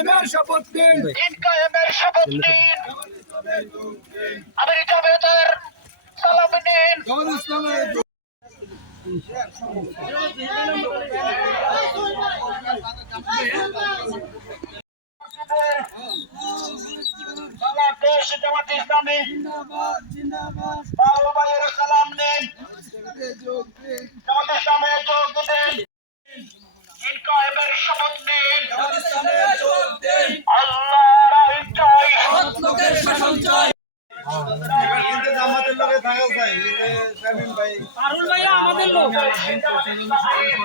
কায়েমের শপথ নিন। দিন কায়েমের শপথ নিন। আমির জামাতের সালাম নিন। জিন্দাবাদ জিন্দাবাদ জিন্দাবাদ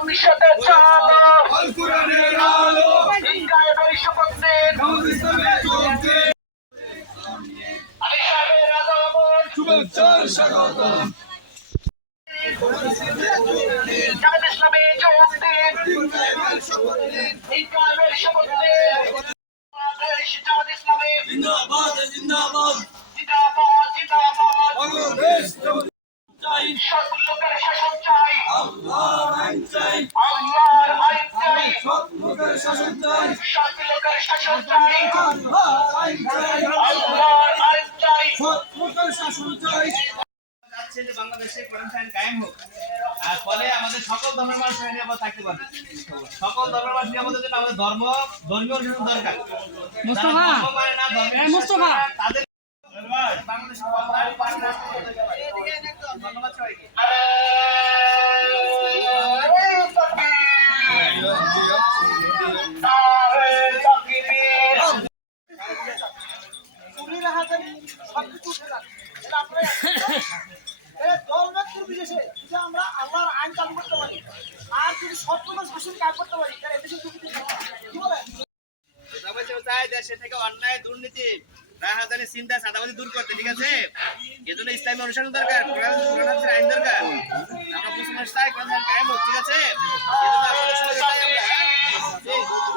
সংসদে চলো শপথ নিন শুভেচ্ছার স্বাগতম জামাত ইসলামে যোগ দিন জিন্দাবাদ শপথ নিন জামাত ইসলামী জিন্দাবাদ। জিন্দাবাদ জিন্দাবাদ। জিন্দাবাদ বাংলাদেশ শাসন চাই। আল্লাহর আইন চাই। আল্লাহর আইন চাই। সৎ লোকের শাসন চাই। সব লোকের শাসন চাই। আল্লাহর আইন চাই। আল্লাহর আইন চাই। সৎ লোকের শাসন চাই। চাচ্ছে যে বাংলাদেশে কোয়ারেন্টাইন কায়েম হোক। আর ফলে আমাদের সকল ধর্মের মানুষ নিরাপদ থাকতে পারবে। সকল ধর্মের মানুষ নিরাপদের জন্য আমাদের ধর্ম ধর্মীয় অনুশাসন দরকার। মুস্তফা। মানে মুস্তফা। তাদের বাংলাদেশের। আমরা আল্লাহর আইন চালু করতে পারি আর যদি সৎপূর্ণ শাসন কাজ করতে পারি তাহলে এদেশে দুর্নীতি। কি বলেন দেশে থেকে অন্যায় দুর্নীতি রাহাজানি চিন্তা সাদাবাদি দূর করতে ঠিক আছে? এজন্য ইসলামী অনুশাসন দরকার আইন দরকার। আমরা মুসলমান চাই কোরআন কায়েম হোক ঠিক আছে? এজন্য চাই আমরা হ্যাঁ?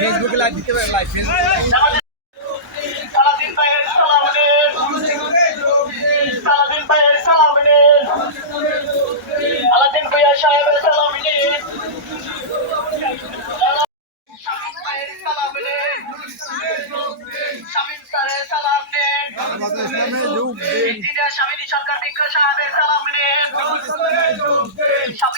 ফেসবুকে লাইভ দিতে পারেন লাইভ জামাত সালাম